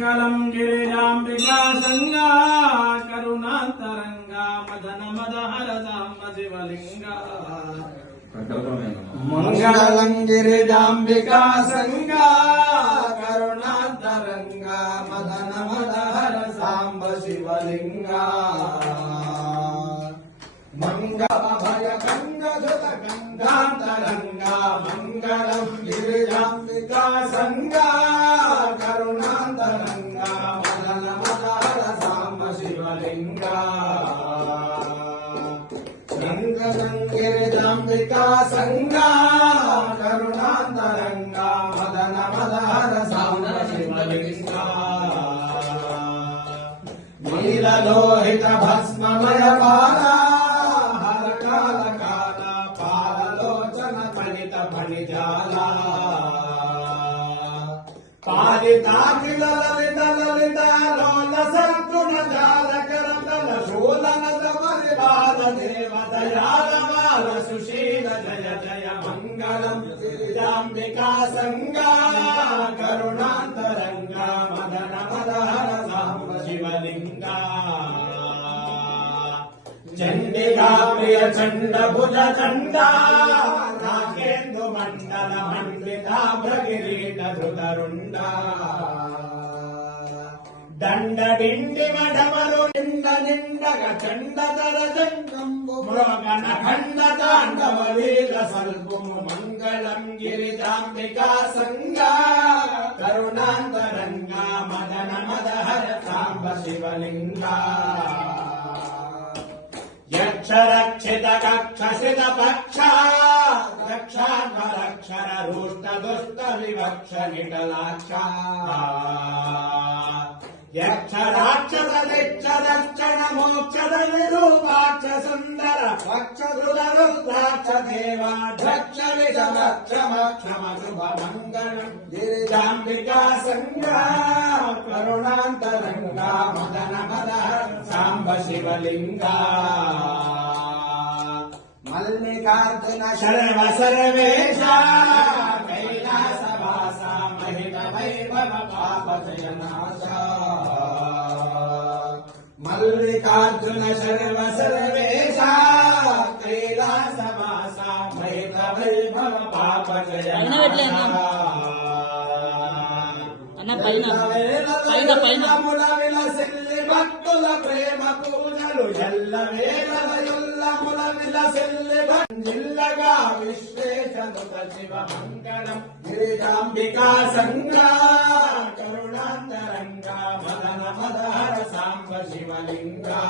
మంగళం గిరిజాంబికా సంగా కరుణాంతరంగా మదన మదహర సాంబ శివలింగా మంగళం గిరిజాంబికా సంగా కరుణాంతరంగా మదన మదహర సాంబ శివలింగా మంగళ భయ గంగధుత గంగాంతరంగా మంగళం గిరిజాంబికా సంగా కరుణాంతరంగా మదన మదహర సాంబ శివలింగా మంగళం గిరిజాంబికా సంగా కరుణాంతరంగా మదన మదహర సాంబ శివలింగా నీలలోహిత భస్మమయ బాలా పాలితాకిల లలిత లలిత లోల సర్గుణ జాల కరతల శూలన పరివార దేవదయాల బాల సుశీల జయ జయ మంగళం గిరిజాంబికా సంగా కరుణాంతరంగా మదన మదహర సాంబ శివలింగా చండికా ప్రియ చండ భుజ చండా నాగేందు మండల మండిత భ్రగిరీట ధృతరుండా దండ డిండి మడమరు నిండ నిండగ చండతర చండంబు మృగన ఖండ తాండవ వీర సల్పుము మంగళం గిరిజాంబికా సంగా కరుణాంతరంగా మదన మదహర సాంబ శివలింగా యక్షరక్షిత కక్షసిత పక్ష రక్షాక్షర రూష్ట దుష్ట వివక్ష నిటలాక్ష యక్ష రాక్షస శిక్ష దక్షణ మోక్షద నిరూపాక్ష సుందర పక్ష కృత రుద్రాక్ష దేవాధ్యక్ష విషమక్షమ శుభ మంగళం గిరిజాంబికా సంగా కరుణాంతరంగా మదన మదహర సాంబ శివలింగా మల్లికార్జున శర్వ సర్వేశ కైలాస వాస మహిత వైభవ పాప జయనాశ మల్లికార్జున శర్వ సర్వేశ కైలాస వాస మహిత వైభవ పాప జయనాశ ముల విలసిల్లి భక్తుల ప్రేమ పూజలు ఎల్ల వేళల విలసిల్లి జిల్లగా విశ్వేశనుత శివ మంగళం గిరిజాంబికా సంగా కరుణాంతరంగా మదన మదహర సాంబ శివలింగా